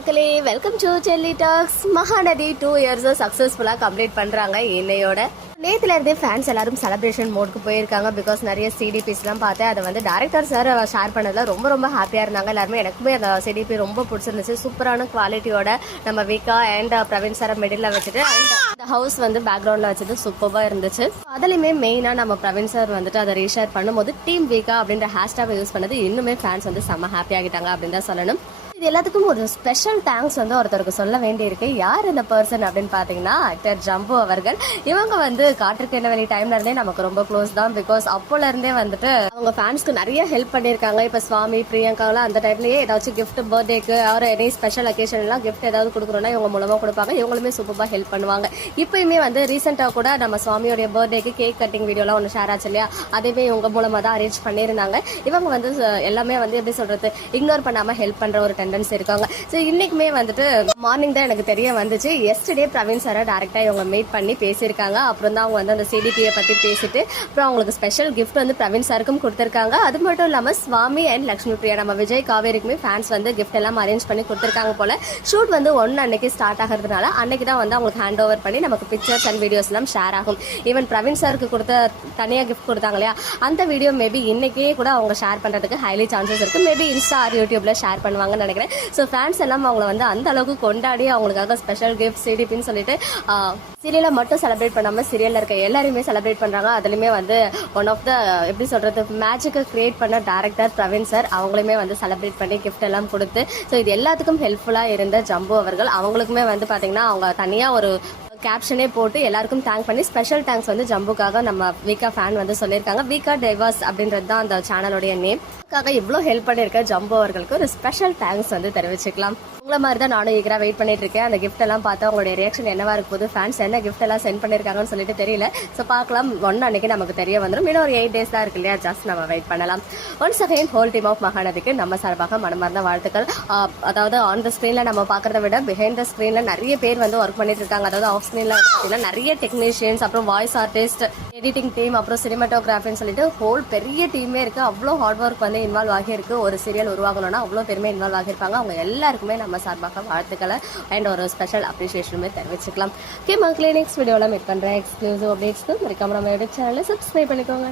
மக்களே, welcome to Chelli talks. Mahanadhi 2 years சக்ஸஸ்ஃபுல்லாக complete பண்ணுறாங்க இன்னையோட. நேற்றுல இருந்தே ஃபேன்ஸ் எல்லாரும் செலிப்ரேஷன் மோடுக்கு போயிருக்காங்க. பிகாஸ் நிறைய சிடிபிஸ்லாம் பார்த்தேன். அதை வந்து டேரக்டர் சார் ஷேர் பண்ணதில் ரொம்ப ஹாப்பியாக இருந்தாங்க எல்லாருமே. எனக்குமே அந்த சிடிபி ரொம்ப பிடிச்சிருந்துச்சு. சூப்பரான குவாலிட்டியோட நம்ம விகா அண்ட் பிரவீன் சாரை மிடில் வச்சுட்டு அண்ட் அந்த ஹவுஸ் வந்து பேக்ரவுண்டில் வச்சது சூப்பராக இருந்துச்சு. அதுலேயுமே மெயினாக நம்ம பிரவீன் சார் வந்துட்டு அதை ரீஷேர் பண்ணும்போது டீம் விகா அப்படின்ற ஹேஷ்டாக யூஸ் பண்ணது இன்னுமே ஃபேன்ஸ் வந்து செம்ம ஹாப்பி ஆகிட்டாங்க அப்படின்னு தான் சொல்லணும். இது எல்லாத்துக்கும் ஒரு ஸ்பெஷல் தேங்க்ஸ் வந்து ஒருத்தருக்கு சொல்ல வேண்டியிருக்கு. யார் இந்த பர்சன் அப்படின்னு பார்த்தீங்கன்னா ஆக்டர் ஜம்பு அவர்கள். இவங்க வந்து காற்றுக்கென்ன வெளி டைம்ல இருந்தே நமக்கு ரொம்ப க்ளோஸ் தான். பிகாஸ் அப்போல இருந்தே வந்துட்டு அவங்க ஃபேன்ஸ்க்கு நிறைய ஹெல்ப் பண்ணியிருக்காங்க. இப்போ சுவாமி பிரியங்காலாம் அந்த டைம்லயே ஏதாச்சும் கிஃப்ட் பர்த்டேக்கு அவர் எனி ஸ்பெஷல் அக்கேஷன் எல்லாம் கிஃப்ட் ஏதாவது கொடுக்குறோம்னா இவங்க மூலமா கொடுப்பாங்க. இவங்களுமே சூப்பராக ஹெல்ப் பண்ணுவாங்க. இப்பயுமே வந்து ரீசெண்டாக கூட நம்ம சுவாமியோடைய பர்த்டேக்கு கேக் கட்டிங் வீடியோலாம் ஒன்று ஷேர் ஆச்சு இல்லையா, அதுவே இவங்க மூலமாக தான் அரேஞ்ச் பண்ணியிருந்தாங்க. இவங்க வந்து எல்லாமே வந்து எப்படி சொல்றது, இக்னோர் பண்ணாம ஹெல்ப் பண்ற ஒரு டெண்டன்சி இருக்காங்க. ஸோ இன்னைக்குமே வந்துட்டு மார்னிங் தான் எனக்கு தெரிய வந்துச்சு. எஸ்டர்டே பிரவீன் சாரை டேரக்டா இவங்க மீட் பண்ணி பேசியிருக்காங்க. அப்புறம் தான் அவங்க வந்து அந்த சிடிபியை பத்தி பேசிட்டு அப்புறம் அவங்களுக்கு ஸ்பெஷல் கிஃப்ட் வந்து பிரவீன் சாருக்கும் கொடுத்திருக்காங்க. அது மட்டும் இல்லாம சுவாமி அண்ட் லட்சுமி பிரியா நம்ம விஜய் காவேரிக்குமே ஃபேன்ஸ் வந்து கிஃப்ட் எல்லாம் அரேஞ்ச் பண்ணி கொடுத்திருக்காங்க போல. ஷூட் வந்து 1 அன்னைக்கு ஸ்டார்ட் ஆகிறதுனால அன்னைக்கு தான் வந்து அவங்களுக்கு ஹேண்ட் ஓவர் பண்ணி நமக்கு பிக்சர்ஸ் அண்ட் வீடியோஸ் எல்லாம் ஷேர் ஆகும். ஈவன் பிரவீன் சாருக்கு கொடுத்த தனியா கிஃப்ட் கொடுத்தாங்க இல்லையா, அந்த வீடியோ மேபி இன்னைக்கே கூட அவங்க ஷேர் பண்றதுக்கு ஹைலி சான்சஸ் இருக்கு. மேபி இன்ஸ்டா ஆர் யூடியூப்ல ஷேர் பண்ணுவாங்கன்னு நினைக்கிறேன். ஸோ ஃபேன்ஸ் எல்லாம் அவங்கள வந்து அந்த அளவுக்கு கொண்டாடி அவங்களுக்காக ஸ்பெஷல் கிஃப்ட் சிடிபின்னு சொல்லிட்டு சீரியலை மட்டும் செலிப்ரேட் பண்ணாம சீரியல்ல இருக்க எல்லாருமே செலிப்ரேட் பண்றாங்க. அதுலயுமே வந்து ஒன் ஆஃப் த எப்படி சொல்றது மேஜிக்கை கிரியேட் பண்ண டேரக்டர் பிரவீன் சார் அவங்களுமே வந்து செலிப்ரேட் பண்ணி கிஃப்ட் எல்லாம் கொடுத்து ஸோ இது எல்லாத்துக்கும் ஹெல்ப்ஃபுல்லா இருந்த ஜம்பு அவர்கள். அவங்களுக்குமே வந்து பாத்தீங்கன்னா அவங்க தனியா ஒரு கேப்ஷனே போட்டு எல்லாருக்கும் தேங்க் பண்ணி ஸ்பெஷல் தேங்க்ஸ் வந்து ஜம்புக்காக நம்ம வீக்கா ஃபேன் வந்து சொல்லியிருக்காங்க. வீக்கா டைவர்ஸ் அப்படின்றது தான் அந்த சேனலோடைய நேம். இவ்வளோ ஹெல்ப் பண்ணியிருக்க ஜம்பு அவர்களுக்கு ஒரு ஸ்பெஷல் தேங்க்ஸ் வந்து தெரிவிச்சுக்கலாம். உங்களை மாதிரி தான் நானும் ஈகரா வெயிட் பண்ணிட்டு இருக்கேன். அந்த கிஃப்ட் எல்லாம் பார்த்து அவங்களுடைய ரியாக்ஷன் என்னவா இருக்கும் போது ஃபேன்ஸ் என்ன கிஃப்ட் எல்லாம் சென்ட் பண்ணியிருக்காங்கன்னு சொல்லிட்டு தெரியல. ஸோ பார்க்கலாம். 1 அன்னைக்கு நமக்கு தெரிய வந்துடும். இன்னும் ஒரு 8 days தான் இருக்கு இல்லையா, ஜஸ்ட் நம்ம வெயிட் பண்ணலாம். Once again whole team of மகாநதிக்கு நம்ம சார்பாக மனமார்ந்த வாழ்த்துக்கள். அதாவது ஆன் த ஸ்கிரீன்ல நம்ம பார்க்கறத விட பிஹைண்ட் த ஸ்கிரீன்ல நிறைய பேர் வந்து ஒர்க் பண்ணிட்டு இருக்காங்க. அதாவது ஆஃப் ஸ்கிரீன்ல பார்த்தீங்கன்னா நிறைய டெக்னீஷியன்ஸ், அப்புறம் வாய்ஸ் ஆர்டிஸ்ட், எடிட்டிங் டீம், அப்புறம் சினிமாட்டோகிராஃபின்னு சொல்லிட்டு ஹோல் பெரிய டீமே இருக்கு. அவ்வளோ ஹார்ட் ஒர்க் வந்து இன்வால்வ் ஆகியிருக்கு. ஒரு சீரியல் உருவாகணும்னா அவ்வளோ பெருமை இன்வால்வ் ஆகியிருப்பாங்க. அவங்க எல்லாருக்குமே நம்ம சார்பாக வாழ்த்துக்களை அண்ட் ஒரு ஸ்பெஷல் அப்ரிசியேஷனுமே தெரிவிச்சுக்கலாம். ஓகே மக்களே, நெக்ஸ்ட் வீடியோவில் மீட் பண்ணுறேன். எக்ஸ்க்ளூசிவ் அப்டேட்ஸ்க்கு மறக்காம நம்ம யூடியூப் சேனலை சப்ஸ்கிரைப் பண்ணிக்கோங்க.